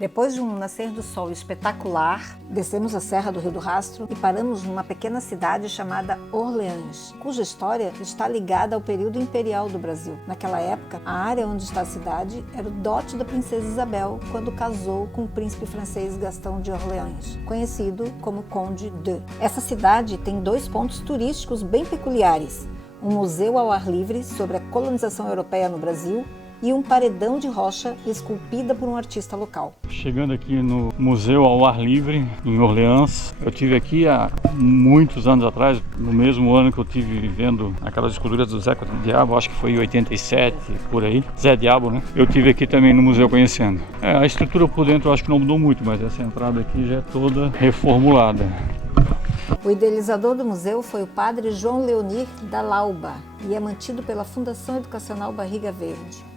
Depois de um nascer do sol espetacular, descemos a Serra do Rio do Rastro e paramos numa pequena cidade chamada Orleans, cuja história está ligada ao período imperial do Brasil. Naquela época, a área onde está a cidade era o dote da princesa Isabel quando casou com o príncipe francês Gastão de Orleans, conhecido como Conde de. Essa cidade tem 2 pontos turísticos bem peculiares: um museu ao ar livre sobre a colonização europeia no Brasil e um paredão de rocha esculpida por um artista local. Chegando aqui no Museu ao Ar Livre, em Orleans, eu tive aqui há muitos anos atrás, no mesmo ano que eu tive vendo aquelas esculturas do Zé Diabo, acho que foi em 87, por aí, Zé Diabo, né? Eu tive aqui também no museu conhecendo. A estrutura por dentro eu acho que não mudou muito, mas essa entrada aqui já é toda reformulada. O idealizador do museu foi o padre João Leonir da Lauba e é mantido pela Fundação Educacional Barriga Verde.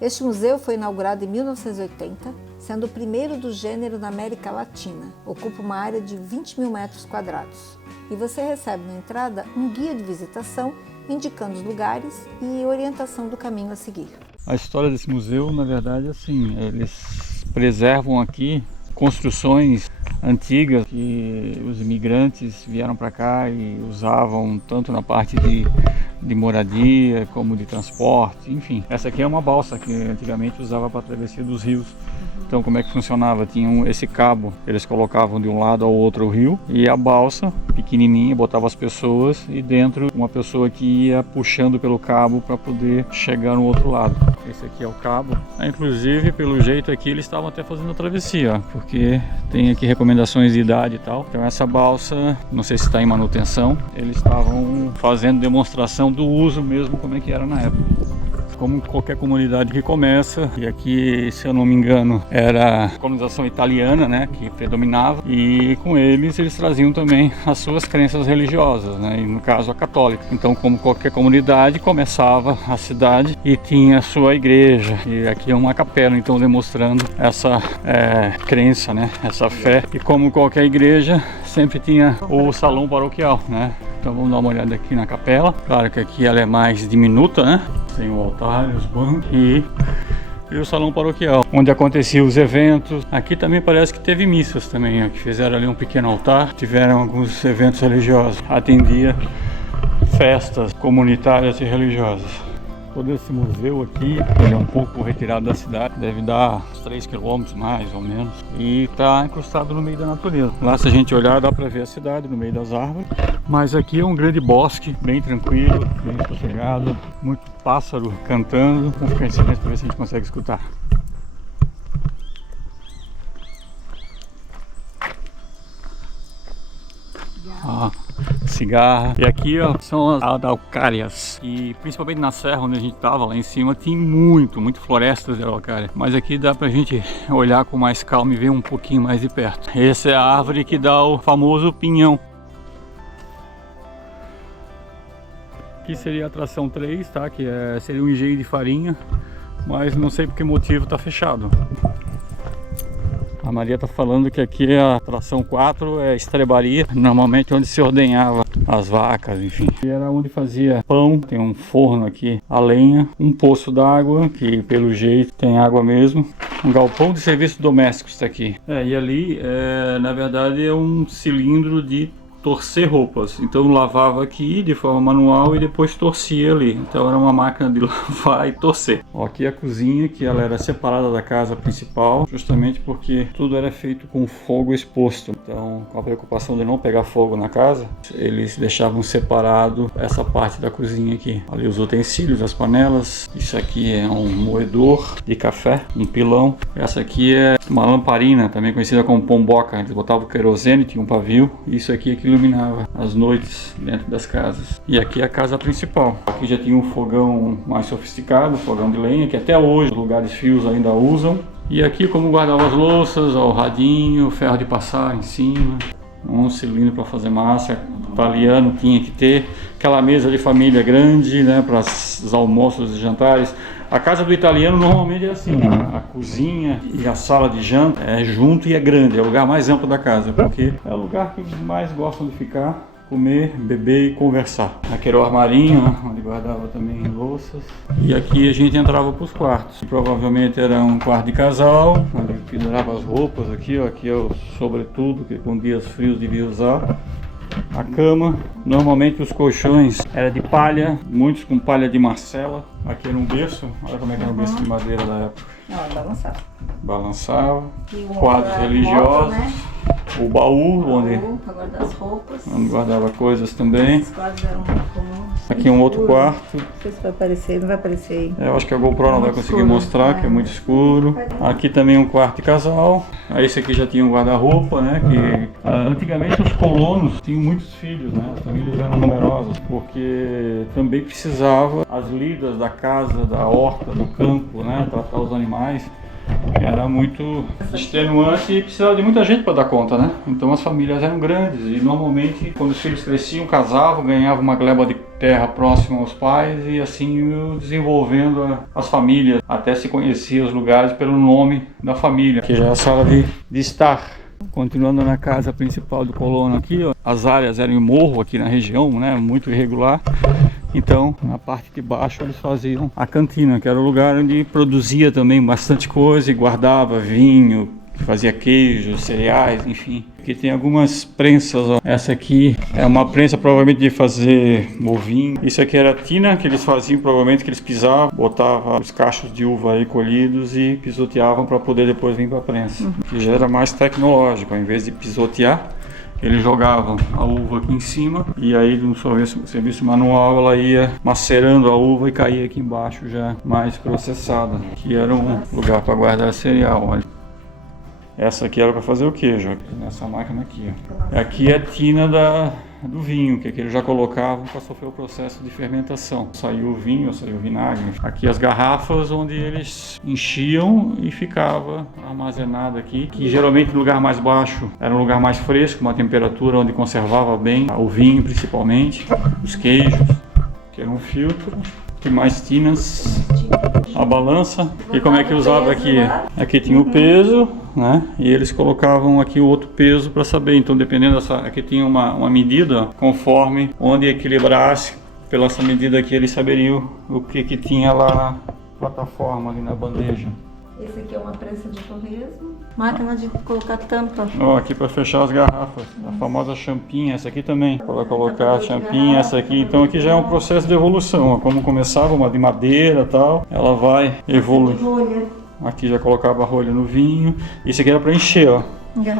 Este museu foi inaugurado em 1980, sendo o primeiro do gênero na América Latina. Ocupa uma área de 20 mil metros quadrados. E você recebe na entrada um guia de visitação indicando os lugares e orientação do caminho a seguir. A história desse museu, na verdade, assim, eles preservam aqui construções antigas que os imigrantes vieram para cá e usavam tanto na parte de moradia como de transporte, enfim. Essa aqui é uma balsa que antigamente usava para a travessia dos rios. Então como é que funcionava? Tinha esse cabo, eles colocavam de um lado ao outro o rio e a balsa pequenininha, botava as pessoas e dentro uma pessoa que ia puxando pelo cabo para poder chegar no outro lado. Esse aqui é o cabo. Inclusive, pelo jeito aqui, eles estavam até fazendo a travessia, ó, porque tem aqui recomendações de idade e tal. Então essa balsa, não sei se está em manutenção, eles estavam fazendo demonstração do uso mesmo, como é que era na época. Como qualquer comunidade que começa, e aqui, se eu não me engano, era a colonização italiana, né, que predominava, e com eles traziam também as suas crenças religiosas, né, e no caso a católica. Então, como qualquer comunidade, começava a cidade e tinha a sua igreja, e aqui é uma capela, então demonstrando essa crença, né, essa fé. E como qualquer igreja, sempre tinha o salão paroquial, né. Então vamos dar uma olhada aqui na capela. Claro que aqui ela é mais diminuta, né? Tem o altar, os bancos e o salão paroquial, onde aconteciam os eventos. Aqui também parece que teve missas também, ó, que fizeram ali um pequeno altar. Tiveram alguns eventos religiosos. Atendia festas comunitárias e religiosas. Todo esse museu aqui, ele é um pouco retirado da cidade, deve dar uns 3 km mais ou menos, e está encrustado no meio da natureza. Lá, se a gente olhar, dá para ver a cidade no meio das árvores, mas aqui é um grande bosque, bem tranquilo, bem sossegado, muito pássaro cantando. Vamos ficar em silêncio para ver se a gente consegue escutar. Cigarra. E aqui, ó, são as araucárias. E principalmente na serra onde a gente tava, lá em cima, tem muito florestas de araucária. Mas aqui dá pra gente olhar com mais calma e ver um pouquinho mais de perto. Essa é a árvore que dá o famoso pinhão. Aqui seria a atração 3, tá? Que seria um engenho de farinha, mas não sei por que motivo tá fechado. A Maria tá falando que aqui a atração 4 é estrebaria, normalmente onde se ordenhava as vacas, enfim. E era onde fazia pão, tem um forno aqui, a lenha, um poço d'água, que pelo jeito tem água mesmo. Um galpão de serviços domésticos está aqui. E ali, na verdade, é um cilindro de torcer roupas. Então lavava aqui de forma manual e depois torcia ali. Então era uma máquina de lavar e torcer. Ó, aqui a cozinha, que ela era separada da casa principal, justamente porque tudo era feito com fogo exposto. Então, com a preocupação de não pegar fogo na casa, eles deixavam separado essa parte da cozinha aqui. Ali os utensílios, as panelas. Isso aqui é um moedor de café, um pilão. Essa aqui é uma lamparina, também conhecida como pomboca. Eles botavam querosene, tinha um pavio. Isso aqui é que iluminava as noites dentro das casas. E aqui é a casa principal. Aqui já tinha um fogão mais sofisticado, fogão de lenha, que até hoje os lugares frios ainda usam. E aqui, como guardava as louças, ó, o radinho, ferro de passar em cima, um cilindro para fazer massa. Italiano tinha que ter aquela mesa de família grande, né, para os almoços e jantares. A casa do italiano normalmente é assim, a cozinha e a sala de janta é junto e é grande, é o lugar mais amplo da casa, porque é o lugar que eles mais gostam de ficar comer, beber e conversar. Aqui era o armarinho, né, onde guardava também louças. E aqui a gente entrava para os quartos. Provavelmente era um quarto de casal, onde pendurava as roupas aqui, ó. Aqui é o sobretudo, que com dias frios devia usar. A cama, normalmente os colchões era de palha, muitos com palha de Marcela. Aqui era um berço, olha como é que era um berço de madeira da época. Balançava. Balançava, quadros religiosos, né? O baú, onde guardava coisas também. Os quadros eram muito comuns. Aqui um outro quarto. Não sei se vai aparecer, não vai aparecer aí. Eu acho que a GoPro não vai conseguir mostrar, que é muito escuro. Aqui também um quarto de casal. Esse aqui já tinha um guarda-roupa, né? Que antigamente os colonos tinham muitos filhos, né? As famílias eram numerosas, porque também precisava as lidas da casa, da horta, do campo, né? Tratar os animais. Era muito extenuante e precisava de muita gente para dar conta, né? Então as famílias eram grandes e normalmente quando os filhos cresciam, casavam, ganhavam uma gleba de terra próxima aos pais e assim iam desenvolvendo as famílias, até se conhecia os lugares pelo nome da família, que já é a sala de estar. Continuando na casa principal do colono aqui, ó, as áreas eram em morro aqui na região, né? Muito irregular. Então, na parte de baixo eles faziam a cantina, que era o lugar onde produzia também bastante coisa e guardava vinho, fazia queijo, cereais, enfim. Aqui tem algumas prensas, ó. Essa aqui é uma prensa provavelmente de fazer ovinho. Isso aqui era a tina que eles faziam, provavelmente que eles pisavam, botavam os cachos de uva aí colhidos e pisoteavam para poder depois vir para a prensa. Que já era mais tecnológico, ao invés de pisotear, eles jogavam a uva aqui em cima e aí no serviço manual ela ia macerando a uva e caía aqui embaixo já mais processada. Aqui era um lugar para guardar cereal, olha. Essa aqui era para fazer o queijo, nessa máquina aqui, ó. Aqui é a tina do vinho, que eles já colocavam para sofrer o processo de fermentação. Saiu o vinho, saiu o vinagre. Aqui as garrafas onde eles enchiam e ficava armazenado aqui, que geralmente no lugar mais baixo era um lugar mais fresco, uma temperatura onde conservava bem o vinho principalmente, os queijos, que era um filtro. Tem mais tinas, a balança. E como é que usava aqui? Aqui tinha o peso, né? E eles colocavam aqui o outro peso para saber. Então, dependendo dessa, aqui tinha uma medida conforme onde equilibrasse. Pela essa medida aqui, eles saberiam o que tinha lá na plataforma, ali na bandeja. Esse aqui é uma prensa de torresmo. Máquina de colocar tampa. Ó, aqui para fechar as garrafas. A famosa champinha, essa aqui também. Para colocar a champinha, essa aqui. Então aqui já é um processo de evolução. Ó, como começava uma de madeira e tal, ela vai evoluir. Aqui já colocava a rolha no vinho. Isso aqui era para encher, ó.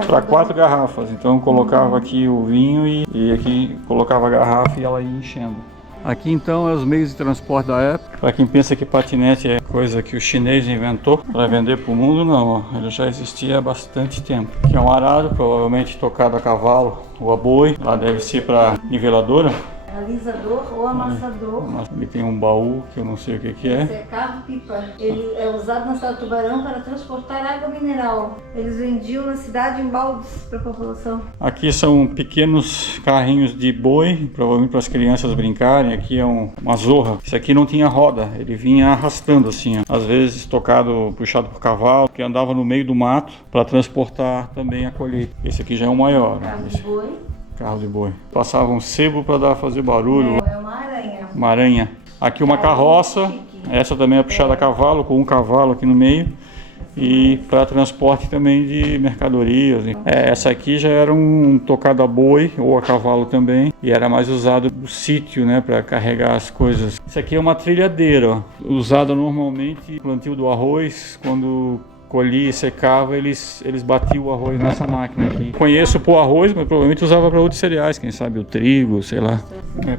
Para 4 garrafas. Então colocava aqui o vinho e aqui colocava a garrafa e ela ia enchendo. Aqui então é os meios de transporte da época. Para quem pensa que patinete é coisa que o chinês inventou para vender para o mundo, não, ó. Ele já existia há bastante tempo. Aqui é um arado, provavelmente tocado a cavalo ou a boi. Lá deve ser para niveladora. Alisador ou amassador. Ele tem um baú que eu não sei o que é. Esse é carro-pipa. Ele é usado na cidade de Tubarão para transportar água mineral. Eles vendiam na cidade em baldes para a população. Aqui são pequenos carrinhos de boi, provavelmente para as crianças brincarem. Aqui é uma zorra. Esse aqui não tinha roda, ele vinha arrastando assim, ó. Às vezes puxado por cavalo, que andava no meio do mato para transportar também a colheita. Esse aqui já é o maior. Carro de boi. Carro de boi. Passava um sebo para fazer barulho. É uma aranha. Uma aranha. Aqui uma carroça. Essa também é puxada a cavalo, com um cavalo aqui no meio. E para transporte também de mercadorias. Essa aqui já era um tocado a boi ou a cavalo também. E era mais usado no sítio, né, para carregar as coisas. Isso aqui é uma trilhadeira, ó, usada normalmente no plantio do arroz, quando colhia e secava, eles batiam o arroz nessa máquina aqui. Conheço por arroz, mas provavelmente usava para outros cereais, quem sabe o trigo, sei lá.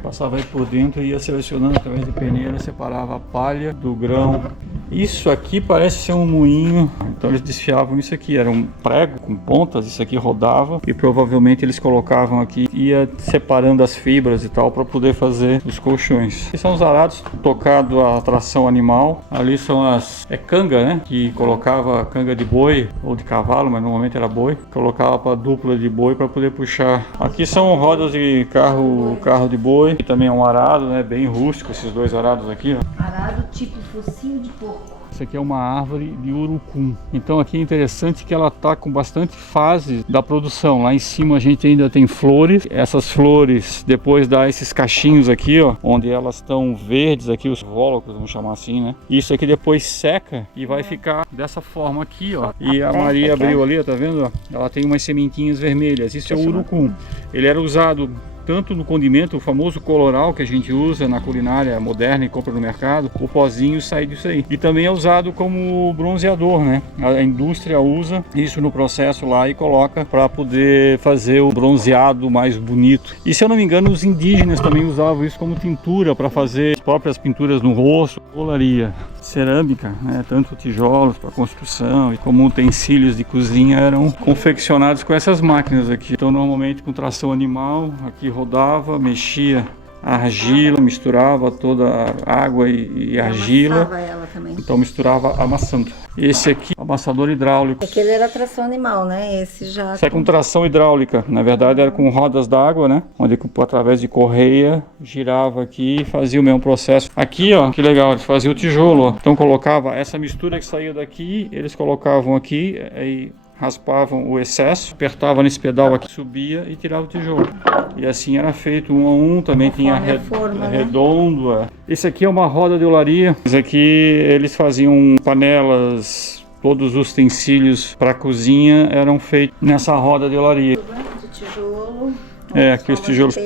Passava aí por dentro e ia selecionando através de peneira, separava a palha do grão. Isso aqui parece ser um moinho, então eles desfiavam isso aqui, era um prego com pontas, isso aqui rodava e provavelmente eles colocavam aqui, ia separando as fibras e tal para poder fazer os colchões. Aqui são os arados tocados a tração animal, ali são canga, né, que colocava canga de boi ou de cavalo, mas normalmente era boi, colocava para dupla de boi para poder puxar. Aqui são rodas de carro de boi, e também é um arado, né, bem rústico, esses dois arados aqui, ó. Arado tipo focinho de porco. Isso aqui é uma árvore de urucum. Então aqui é interessante que ela está com bastante fase da produção. Lá em cima a gente ainda tem flores. Essas flores depois dá esses cachinhos aqui, ó, onde elas estão verdes aqui, os vólocos, vamos chamar assim, né? Isso aqui depois seca e vai ficar dessa forma aqui, ó. E a Maria abriu ali, tá vendo? Ela tem umas sementinhas vermelhas. Isso é o urucum. Ele era usado tanto no condimento, o famoso coloral que a gente usa na culinária moderna e compra no mercado, o pozinho sai disso aí. E também é usado como bronzeador, né? A indústria usa isso no processo lá e coloca para poder fazer o bronzeado mais bonito. E se eu não me engano, os indígenas também usavam isso como tintura para fazer as próprias pinturas no rosto, olaria. Cerâmica, né? Tanto tijolos para construção e como utensílios de cozinha eram confeccionados com essas máquinas aqui. Então normalmente com tração animal, aqui rodava, mexia a argila, misturava toda a água e argila. Ela também. Então misturava amassando. Esse aqui, amassador hidráulico. Aquele era tração animal, né? Esse já... Isso é com tração hidráulica. Na verdade era com rodas d'água, né? Onde através de correia girava aqui e fazia o mesmo processo. Aqui, ó, que legal, eles faziam o tijolo, ó. Então colocava essa mistura que saía daqui, eles colocavam aqui, aí raspavam o excesso, apertava nesse pedal aqui, subia e tirava o tijolo. E assim era feito um a um, também tinha redondo. Né? Esse aqui é uma roda de olaria. Esse aqui eles faziam panelas, todos os utensílios para cozinha eram feitos nessa roda de olaria. De tijolo. Aqui os tijolos.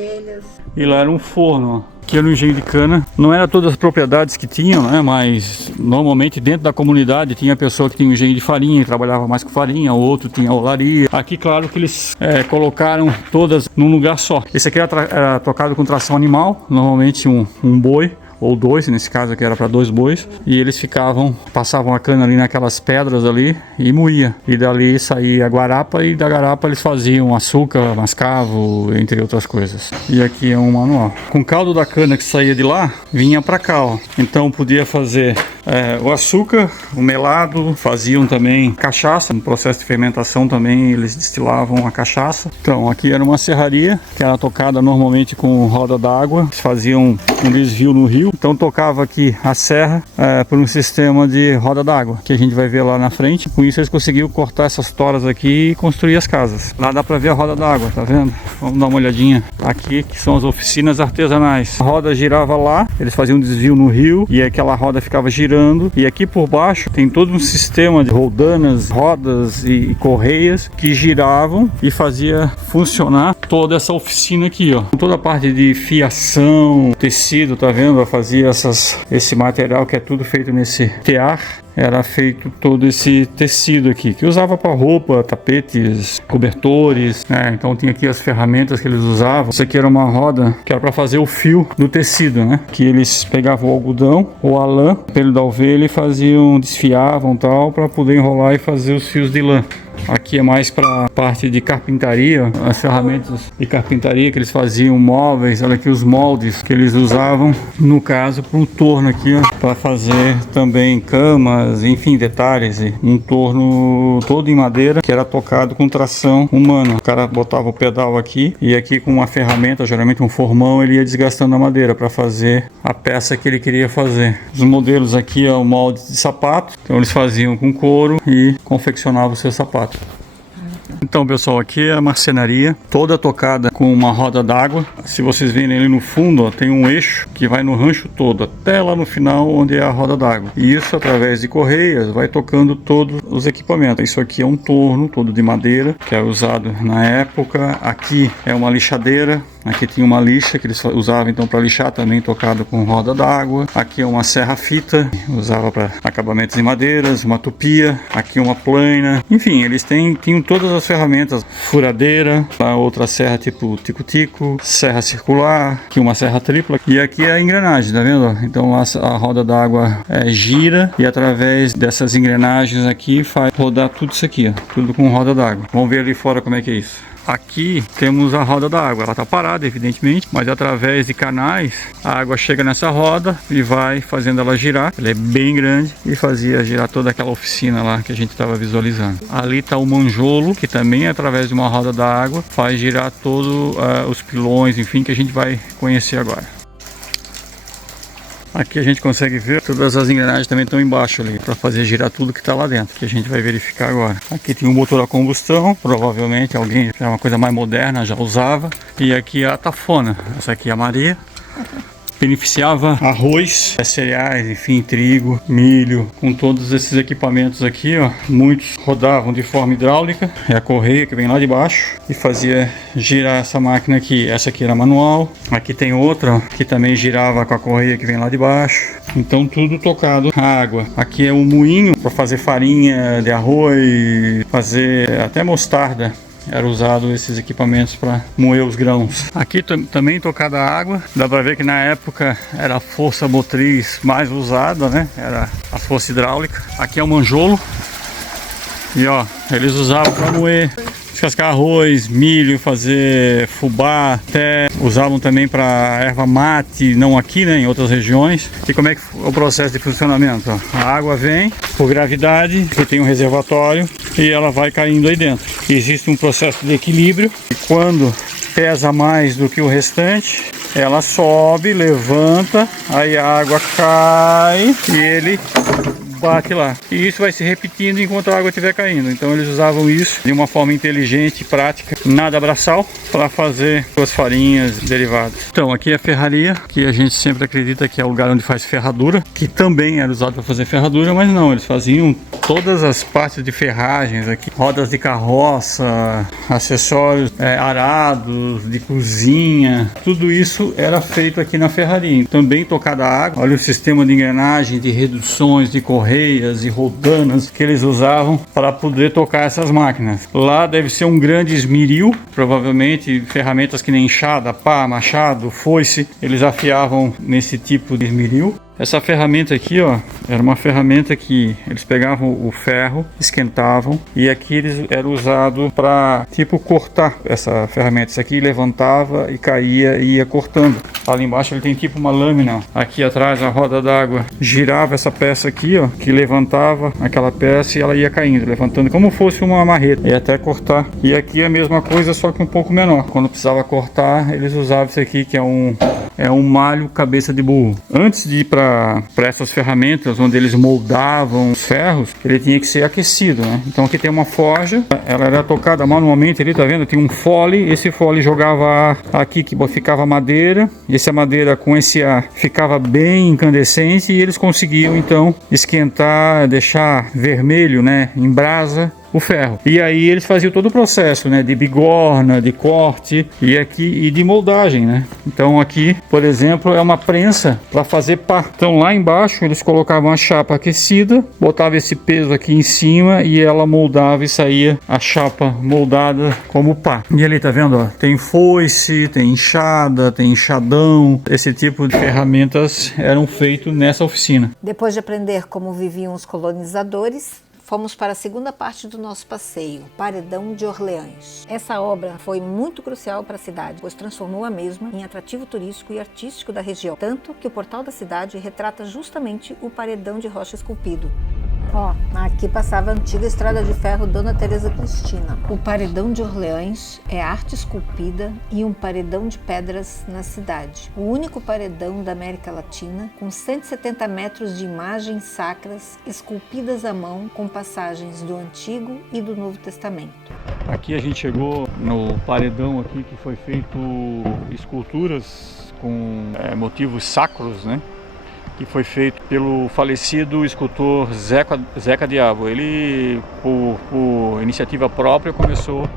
E lá era um forno, ó. Aqui era um engenho de cana, não era todas as propriedades que tinham, né? Mas normalmente dentro da comunidade tinha pessoa que tinha um engenho de farinha e trabalhava mais com farinha, outro tinha olaria. Aqui claro que eles colocaram todas num lugar só. Esse aqui era tocado com tração animal, normalmente um boi ou dois, nesse caso aqui era para 2 bois, e eles passavam a cana ali naquelas pedras ali e moía, e dali saía a guarapa, e da guarapa eles faziam açúcar, mascavo, entre outras coisas. E aqui é um manual. Com o caldo da cana que saía de lá, vinha para cá, ó. Então podia fazer o açúcar, o melado, faziam também cachaça, no processo de fermentação também eles destilavam a cachaça. Então aqui era uma serraria, que era tocada normalmente com roda d'água, eles faziam um desvio no rio. Então tocava aqui a serra por um sistema de roda d'água, que a gente vai ver lá na frente. Com isso eles conseguiram cortar essas toras aqui e construir as casas. Lá dá para ver a roda d'água, tá vendo? Vamos dar uma olhadinha aqui, que são as oficinas artesanais. A roda girava lá, eles faziam um desvio no rio e aquela roda ficava girando. E aqui por baixo tem todo um sistema de roldanas, rodas e correias que giravam e fazia funcionar toda essa oficina aqui, ó. Toda a parte de fiação, tecido, tá vendo? Fazia esse material que é tudo feito nesse tear. Era feito todo esse tecido aqui, que usava para roupa, tapetes, cobertores, né? Então tinha aqui as ferramentas que eles usavam. Isso aqui era uma roda que era para fazer o fio do tecido, né? Que eles pegavam o algodão ou a lã, pelo da ovelha, e desfiavam tal, para poder enrolar e fazer os fios de lã. Aqui é mais para parte de carpintaria, as ferramentas de carpintaria que eles faziam, móveis, olha aqui os moldes que eles usavam, no caso para um torno aqui, para fazer também camas, enfim, detalhes, um torno todo em madeira que era tocado com tração humana. O cara botava o pedal aqui e aqui com uma ferramenta, geralmente um formão, ele ia desgastando a madeira para fazer a peça que ele queria fazer. Os modelos aqui é o molde de sapato, então eles faziam com couro e confeccionavam o seu sapato. Então pessoal, aqui é a marcenaria, toda tocada com uma roda d'água. Se vocês verem ali no fundo, ó, tem um eixo que vai no rancho todo, até lá no final onde é a roda d'água. E isso através de correias vai tocando todos os equipamentos. Isso aqui é um torno todo de madeira, que era usado na época. Aqui é uma lixadeira. Aqui tinha uma lixa que eles usavam então para lixar, também tocado com roda d'água. Aqui é uma serra-fita, usava para acabamentos em madeiras, uma tupia. Aqui uma plaina. Enfim, eles tinham todas as ferramentas. Furadeira, a outra serra tipo tico-tico, serra circular, aqui uma serra tripla. E aqui é a engrenagem, tá vendo? Então a roda d'água gira e através dessas engrenagens aqui faz rodar tudo isso aqui, ó, tudo com roda d'água. Vamos ver ali fora como é que é isso. Aqui temos a roda da água, ela está parada evidentemente, mas através de canais a água chega nessa roda e vai fazendo ela girar. Ela é bem grande e fazia girar toda aquela oficina lá que a gente estava visualizando. Ali está o manjolo, que também através de uma roda da água faz girar todos os pilões, enfim, que a gente vai conhecer agora. Aqui a gente consegue ver todas as engrenagens também estão embaixo ali, para fazer girar tudo que está lá dentro, que a gente vai verificar agora. Aqui tem um motor a combustão, provavelmente alguém, já é uma coisa mais moderna, já usava. E aqui a tafona, essa aqui é a Maria. Beneficiava arroz, cereais, enfim, trigo, milho, com todos esses equipamentos aqui, ó. Muitos rodavam de forma hidráulica, é a correia que vem lá de baixo e fazia girar essa máquina aqui. Essa aqui era manual, aqui tem outra ó, que também girava com a correia que vem lá de baixo. Então tudo tocado a água. Aqui é um moinho para fazer farinha de arroz, fazer até mostarda. Era usado esses equipamentos para moer os grãos. Aqui também tocada a água. Dá para ver que na época era a força motriz mais usada, né? Era a força hidráulica. Aqui é o manjolo. E ó, eles usavam para moer, descascar arroz, milho, fazer fubá, até usavam também para erva mate, não aqui, né, em outras regiões. E como é que é o processo de funcionamento? Ó, a água vem por gravidade, que tem um reservatório, e ela vai caindo aí dentro. Existe um processo de equilíbrio, e quando pesa mais do que o restante, ela sobe, levanta, aí a água cai e ele bate lá. E isso vai se repetindo enquanto a água estiver caindo. Então eles usavam isso de uma forma inteligente e prática, nada braçal, para fazer suas farinhas derivadas. Então aqui é a ferraria, que a gente sempre acredita que é o lugar onde faz ferradura, que também era usado para fazer ferradura, mas não, eles faziam todas as partes de ferragens aqui, rodas de carroça, acessórios, arados de cozinha, tudo isso era feito aqui na ferraria. Também tocada a água, olha o sistema de engrenagem, de reduções, de correias e rodanas que eles usavam para poder tocar essas máquinas. Lá deve ser um grande esmeril, provavelmente ferramentas que nem enxada, pá, machado, foice, eles afiavam nesse tipo de esmeril. Essa ferramenta aqui, ó, era uma ferramenta que eles pegavam o ferro, esquentavam e aqui eles era usado para tipo cortar essa ferramenta. Isso aqui levantava e caía e ia cortando. Ali embaixo ele tem tipo uma lâmina. Aqui atrás a roda d'água girava essa peça aqui, ó, que levantava aquela peça e ela ia caindo, levantando como fosse uma marreta e até cortar. E aqui a mesma coisa, só que um pouco menor. Quando precisava cortar, eles usavam isso aqui que é um malho cabeça de burro. Antes de ir para essas ferramentas onde eles moldavam os ferros, ele tinha que ser aquecido, né? Então aqui tem uma forja, ela era tocada manualmente ali, tá vendo? Tem um fole, esse fole jogava ar aqui que ficava madeira, e essa madeira com esse ar ficava bem incandescente e eles conseguiam então esquentar, deixar vermelho, né, em brasa o ferro. E aí eles faziam todo o processo, né, de bigorna, de corte e de moldagem, né? Então aqui, por exemplo, é uma prensa para fazer pá. Então lá embaixo eles colocavam a chapa aquecida, botavam esse peso aqui em cima e ela moldava e saía a chapa moldada como pá. E ali tá vendo, ó, tem foice, tem enxada, tem enxadão. Esse tipo de ferramentas eram feitos nessa oficina. Depois de aprender como viviam os colonizadores, fomos para a segunda parte do nosso passeio, Paredão de Orleans. Essa obra foi muito crucial para a cidade, pois transformou a mesma em atrativo turístico e artístico da região, tanto que o portal da cidade retrata justamente o paredão de rocha esculpido. Ó, aqui passava a antiga estrada de ferro Dona Teresa Cristina. O paredão de Orleans é arte esculpida e um paredão de pedras na cidade. O único paredão da América Latina com 170 metros de imagens sacras esculpidas à mão com passagens do Antigo e do Novo Testamento. Aqui a gente chegou no paredão aqui que foi feito esculturas com motivos sacros, né? Que foi feito pelo falecido escultor Zeca Diabo. Ele, por iniciativa própria, começou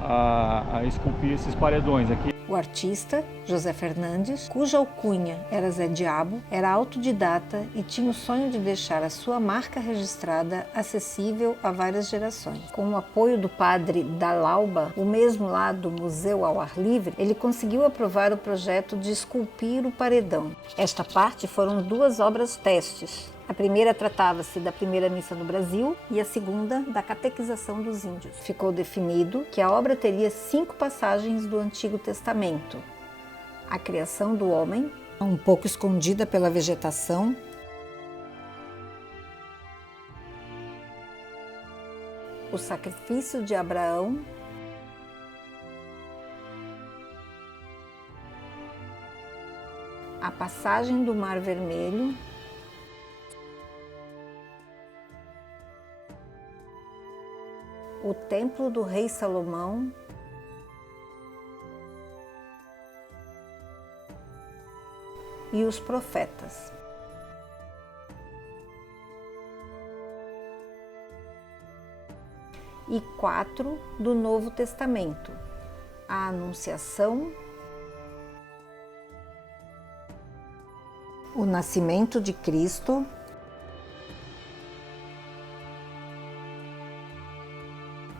a esculpir esses paredões aqui. O artista, José Fernandes, cuja alcunha era Zé Diabo, era autodidata e tinha o sonho de deixar a sua marca registrada acessível a várias gerações. Com o apoio do padre Dalauba, o mesmo lá do Museu ao Ar Livre, ele conseguiu aprovar o projeto de esculpir o paredão. Esta parte foram 2 obras testes. A primeira tratava-se da primeira missa no Brasil e a segunda da catequização dos índios. Ficou definido que a obra teria 5 passagens do Antigo Testamento: a criação do homem, um pouco escondida pela vegetação, o sacrifício de Abraão, a passagem do Mar Vermelho, o Templo do Rei Salomão, e os Profetas. E 4 do Novo Testamento, a Anunciação, o nascimento de Cristo,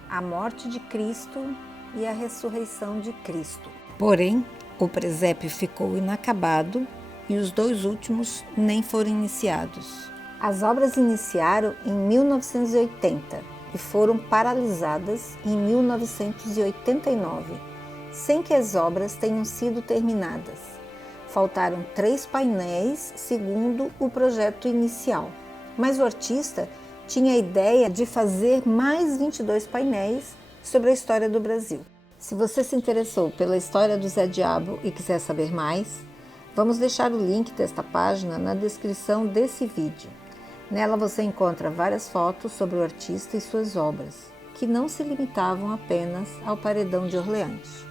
a morte de Cristo e a ressurreição de Cristo. Porém, o presépio ficou inacabado e os 2 últimos nem foram iniciados. As obras iniciaram em 1980 e foram paralisadas em 1989, sem que as obras tenham sido terminadas. Faltaram 3 painéis segundo o projeto inicial, mas o artista tinha a ideia de fazer mais 22 painéis sobre a história do Brasil. Se você se interessou pela história do Zé Diabo e quiser saber mais, vamos deixar o link desta página na descrição desse vídeo. Nela você encontra várias fotos sobre o artista e suas obras, que não se limitavam apenas ao paredão de Orleans.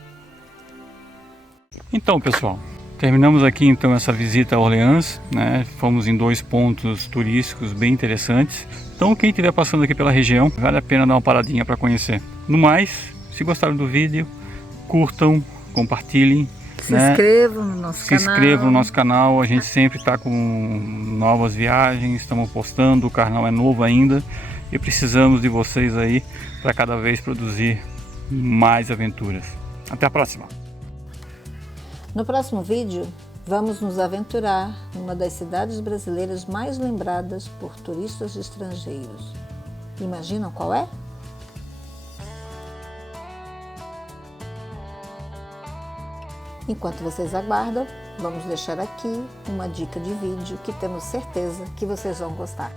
Então, pessoal, terminamos aqui então essa visita a Orleans, né? Fomos em 2 pontos turísticos bem interessantes. Então, quem estiver passando aqui pela região, vale a pena dar uma paradinha para conhecer. No mais, se gostaram do vídeo, curtam, compartilhem. Se inscrevam no nosso canal. Se inscrevam no nosso canal, a gente sempre está com novas viagens, estamos postando, o canal é novo ainda e precisamos de vocês aí para cada vez produzir mais aventuras. Até a próxima! No próximo vídeo, vamos nos aventurar numa das cidades brasileiras mais lembradas por turistas estrangeiros. Imaginam qual é? Enquanto vocês aguardam, vamos deixar aqui uma dica de vídeo que temos certeza que vocês vão gostar.